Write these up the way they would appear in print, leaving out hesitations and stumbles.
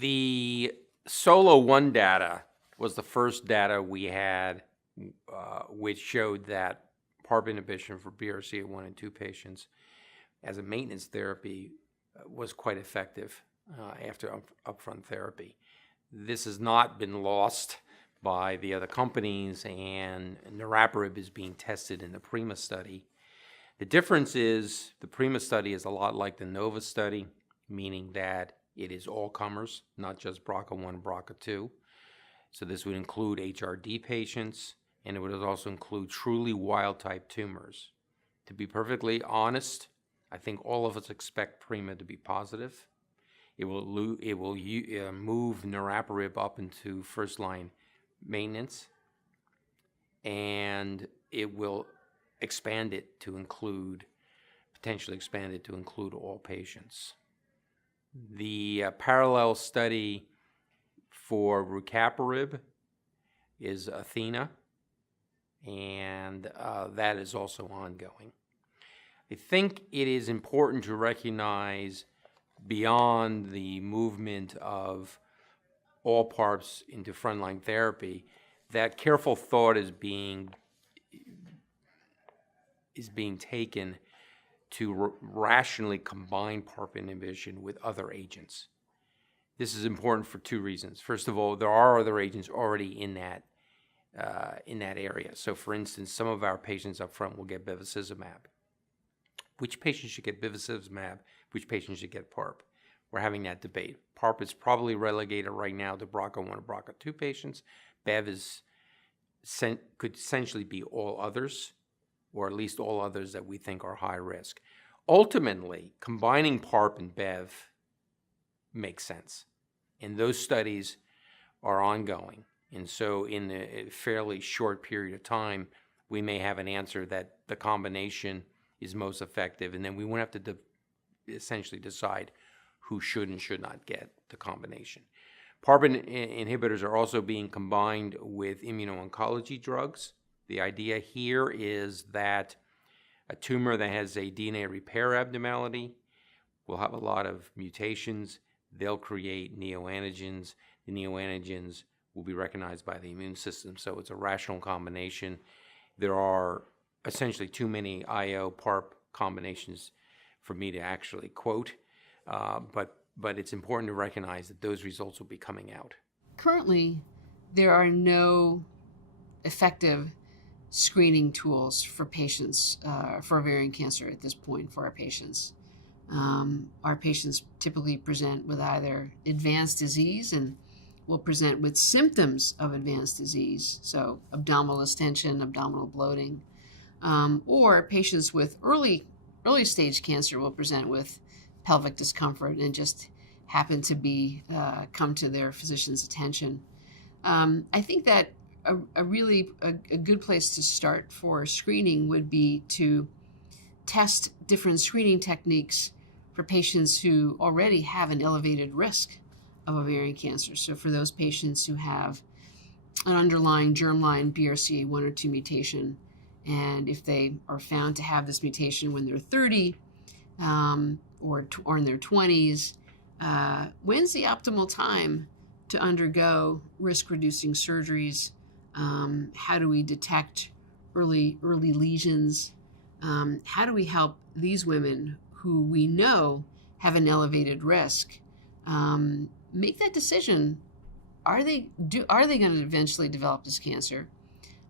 The Solo 1 data was the first data we had which showed that PARP inhibition for BRCA1 and 2 patients as a maintenance therapy was quite effective after upfront therapy. This has not been lost by the other companies, and niraparib is being tested in the Prima Study. The difference is the Prima Study is a lot like the Nova Study, meaning that it is all comers, not just BRCA1 and BRCA2. So this would include HRD patients, and it would also include truly wild-type tumors. To be perfectly honest, I think all of us expect Prima to be positive. It will move niraparib up into first-line maintenance, and it will potentially expand it to include all patients. The parallel study for rucaparib is Athena, and that is also ongoing. I think it is important to recognize, beyond the movement of all PARPs into frontline therapy, that careful thought is being taken to rationally combine PARP inhibition with other agents. This is important for two reasons. First of all, there are other agents already in that area. So, for instance, some of our patients up front will get bevacizumab. Which patients should get bevacizumab? Which patients should get PARP? We're having that debate. PARP is probably relegated right now to BRCA1 and BRCA2 patients. Bev could essentially be all others, or at least all others that we think are high risk. Ultimately, combining PARP and Bev makes sense, and those studies are ongoing. And so in a fairly short period of time, we may have an answer that the combination is most effective, and then we won't have to essentially decide who should and should not get the combination. PARP inhibitors are also being combined with immuno-oncology drugs. The idea here is that a tumor that has a DNA repair abnormality will have a lot of mutations. They'll create neoantigens. The neoantigens will be recognized by the immune system, so it's a rational combination. There are essentially too many IO-PARP combinations for me to actually quote, but it's important to recognize that those results will be coming out. Currently, there are no effective screening tools for patients for ovarian cancer at this point for our patients. Our patients typically present with either advanced disease and will present with symptoms of advanced disease, so abdominal distension, abdominal bloating, or patients with early stage cancer will present with pelvic discomfort and just happen to be come to their physician's attention. I think that a really good place to start for screening would be to test different screening techniques for patients who already have an elevated risk of ovarian cancer. So for those patients who have an underlying germline BRCA1 or 2 mutation, and if they are found to have this mutation when they're 30 or in their 20s, when's the optimal time to undergo risk-reducing surgeries? How do we detect early lesions? How do we help these women who we know have an elevated risk make that decision? Are they going to eventually develop this cancer?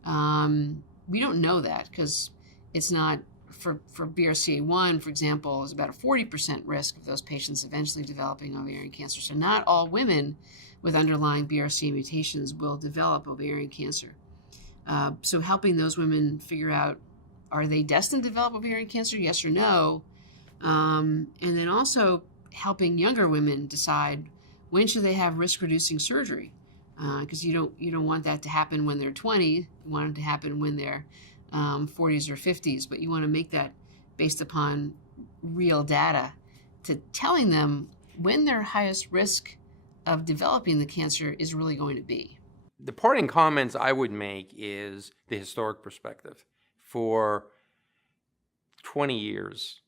We don't know that because it's not for BRCA1, for example, is about a 40% risk of those patients eventually developing ovarian cancer. So not all women with underlying BRCA mutations will develop ovarian cancer. So helping those women figure out, are they destined to develop ovarian cancer, yes or no? And then also helping younger women decide when should they have risk-reducing surgery, because you don't want that to happen when they're 20. You want it to happen when they're 40s or 50s, but you want to make that based upon real data to telling them when their highest risk of developing the cancer is really going to be. The parting comments I would make is the historic perspective. For 20 years,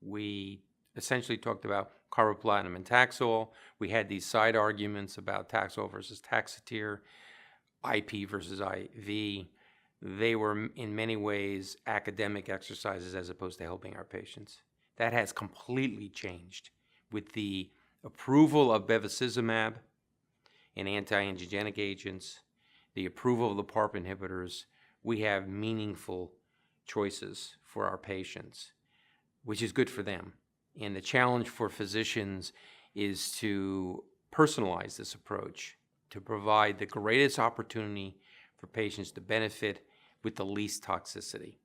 we essentially talked about carboplatin and Taxol. We had these side arguments about Taxol versus Taxotere, IP versus IV. They were in many ways academic exercises as opposed to helping our patients. That has completely changed with the approval of bevacizumab and anti-angiogenic agents, the approval of the PARP inhibitors. We have meaningful choices for our patients, which is good for them. And the challenge for physicians is to personalize this approach, to provide the greatest opportunity for patients to benefit with the least toxicity.